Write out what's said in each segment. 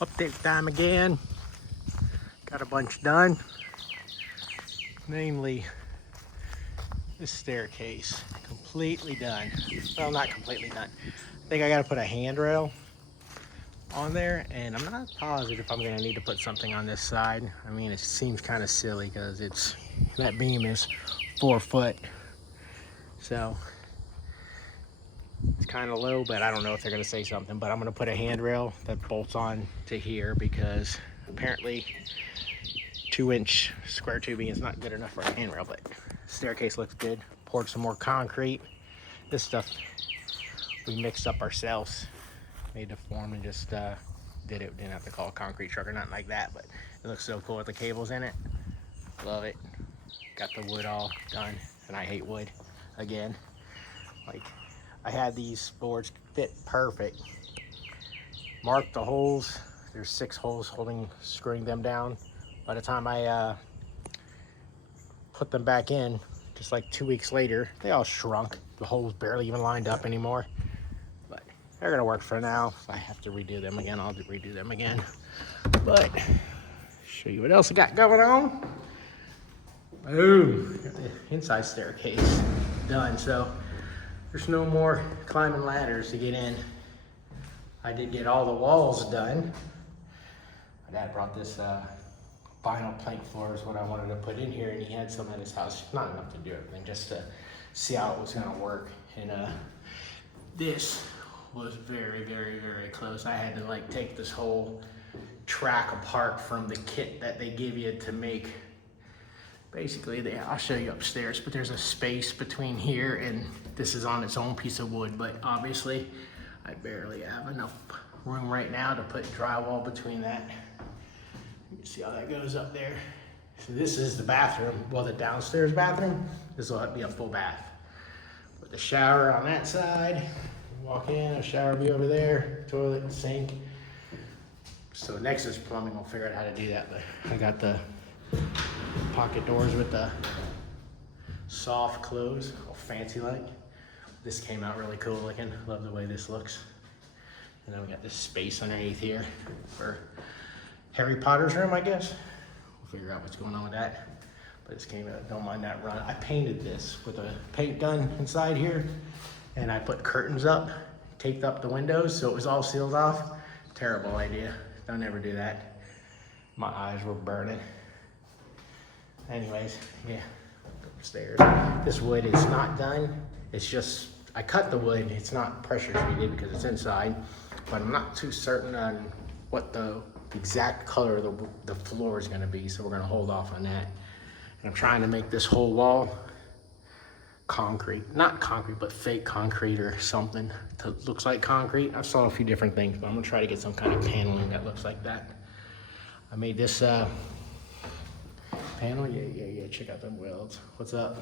Update time again. Got a bunch done. Namely, this staircase. Completely done. Well, not completely done. I think I gotta put a handrail on there, and I'm not positive if I'm gonna need to put something on this side. I mean, it seems kind of silly because that beam is 4 foot. So it's kind of low, but I don't know if they're gonna say something. But I'm gonna put a handrail that bolts on to here because apparently 2-inch square tubing is not good enough for a handrail. But staircase looks good. Poured some more concrete. This stuff we mixed up ourselves. Made the form and just did it. Didn't have to call a concrete truck or nothing like that. But it looks so cool with the cables in it. Love it. Got the wood all done, and I hate wood again. Like, I had these boards fit perfect. Marked the holes. There's 6 holes screwing them down. By the time I put them back in, just like 2 weeks later, they all shrunk. The holes barely even lined up anymore. But they're gonna work for now. If I have to redo them again, I'll redo them again. But show you what else I got going on. Boom, got the inside staircase done. So there's no more climbing ladders to get in. I did get all the walls done. My dad brought this vinyl plank floor is what I wanted to put in here, and he had some at his house. Not enough to do everything, just to see how it was gonna work. And this was very, very, very close. I had to like take this whole track apart from the kit that they give you to make. Basically, I'll show you upstairs, but there's a space between here and this is on its own piece of wood, but obviously I barely have enough room right now to put drywall between that. You can see how that goes up there. So this is the bathroom, well, the downstairs bathroom. This will be a full bath. With the shower on that side, walk in, a shower will be over there, toilet and sink. So Nexus Plumbing will figure out how to do that, but I got the pocket doors with the soft close, all fancy like. This came out really cool looking. Love the way this looks. And then we got this space underneath here for Harry Potter's room, I guess. We'll figure out what's going on with that. But this came out, don't mind that run. I painted this with a paint gun inside here, and I put curtains up, taped up the windows so it was all sealed off. Terrible idea. Don't ever do that. My eyes were burning. Anyways, yeah, upstairs. This wood is not done. It's just, I cut the wood. It's not pressure treated because it's inside, but I'm not too certain on what the exact color of the floor is gonna be, so we're gonna hold off on that. And I'm trying to make this whole wall concrete. Not concrete, but fake concrete or something that looks like concrete. I saw a few different things, but I'm gonna try to get some kind of paneling that looks like that. I made this panel, yeah, check out them welds. What's up?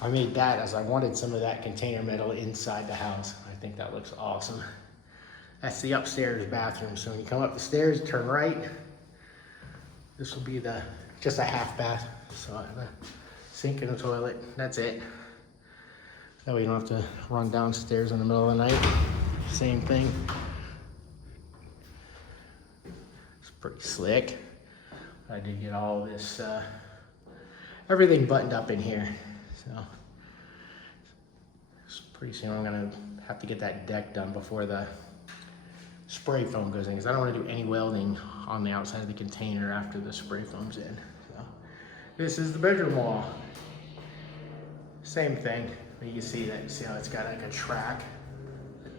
I made that as I wanted some of that container metal inside the house. I think that looks awesome. That's the upstairs bathroom. So when you come up the stairs, turn right. This will be just a half bath. So I have a sink and a toilet, that's it. That way you don't have to run downstairs in the middle of the night. Same thing. Pretty slick. I did get all this, everything buttoned up in here. So pretty soon I'm gonna have to get that deck done before the spray foam goes in, because I don't want to do any welding on the outside of the container after the spray foam's in. So this is the bedroom wall. Same thing, but you can see that. See how it's got like a track,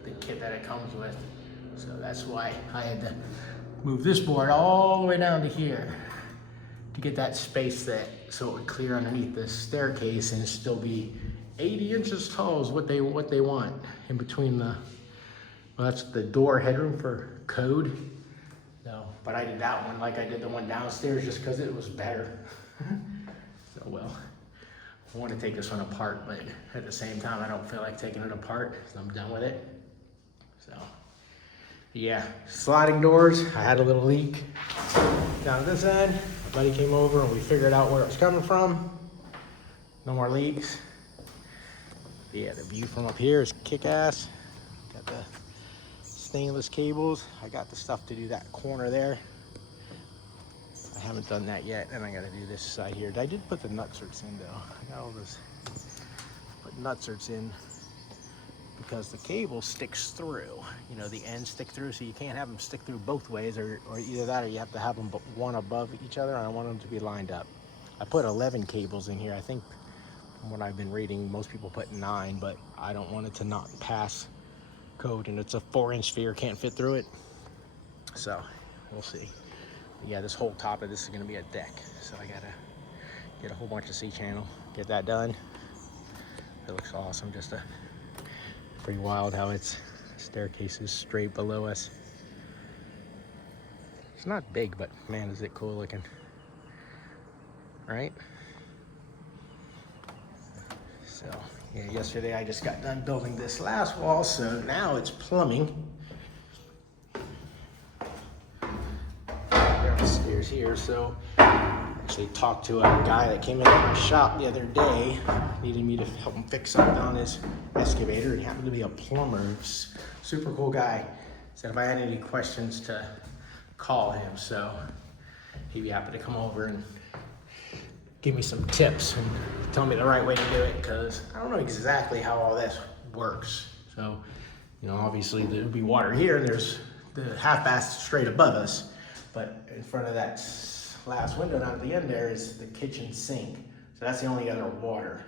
the kit that it comes with. So that's why I had to move this board all the way down to here to get that space set so it would clear underneath the staircase and still be 80 inches tall is what they want in between the, well, that's the door headroom for code. No, but I did that one like I did the one downstairs just because it was better. So, well, I want to take this one apart, but at the same time, I don't feel like taking it apart because I'm done with it. So, yeah, sliding doors. I had a little leak down this end. My buddy came over and we figured out where it was coming from. No more leaks. But yeah, the view from up here is kick-ass. Got the stainless cables. I got the stuff to do that corner there. I haven't done that yet, and I gotta do this side here. I did put the nutserts in though. I got all this, put nutserts in because the cable sticks through. You know, the ends stick through, so you can't have them stick through both ways, or either that or you have to have them one above each other. I don't want them to be lined up. I put 11 cables in here. I think from what I've been reading, most people put 9, but I don't want it to not pass code, and it's a 4-inch sphere, can't fit through it. So we'll see. But yeah, this whole top of this is gonna be a deck. So I gotta get a whole bunch of C-channel, get that done. It looks awesome. Just pretty wild how its staircase is straight below us. It's not big, but man, is it cool looking, right? So yeah, yesterday I just got done building this last wall, so now it's plumbing. Downstairs here, so actually talked to a guy that came into my shop the other day, needed me to help him fix something on his excavator. He happened to be a plumber, super cool guy. Said if I had any questions to call him, so he'd be happy to come over and give me some tips and tell me the right way to do it, because I don't know exactly how all this works. So, you know, obviously there'll be water here, and there's the half bath straight above us, but in front of that last window down at the end there is the kitchen sink. So that's the only other water.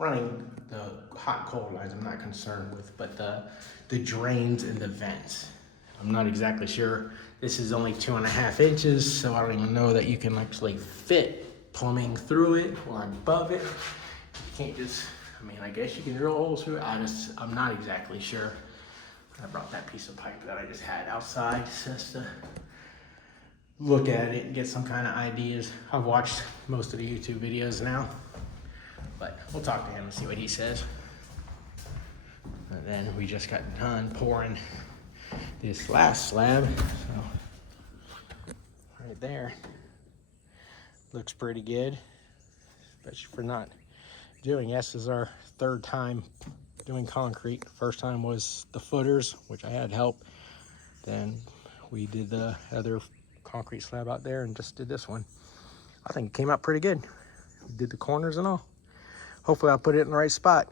Running the hot and cold lines I'm not concerned with, but the drains and the vents, I'm not exactly sure. This is only 2.5 inches, so I don't even know that you can actually fit plumbing through it or above it. You can't just, I mean, I guess you can drill holes through it. I'm not exactly sure. I brought that piece of pipe that I just had outside just to look at it and get some kind of ideas. I've watched most of the YouTube videos now, but we'll talk to him and see what he says. And then we just got done pouring this last slab, so right there looks pretty good, especially for not doing. This is our 3rd time doing concrete. First time was the footers, which I had help. Then we did the other concrete slab out there and just did this one. I think it came out pretty good. Did the corners and all. Hopefully I'll put it in the right spot.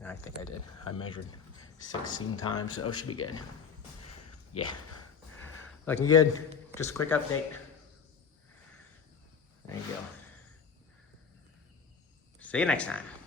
And I think I did. I measured 16 times, so it should be good. Yeah, looking good. Just a quick update. There you go. See you next time.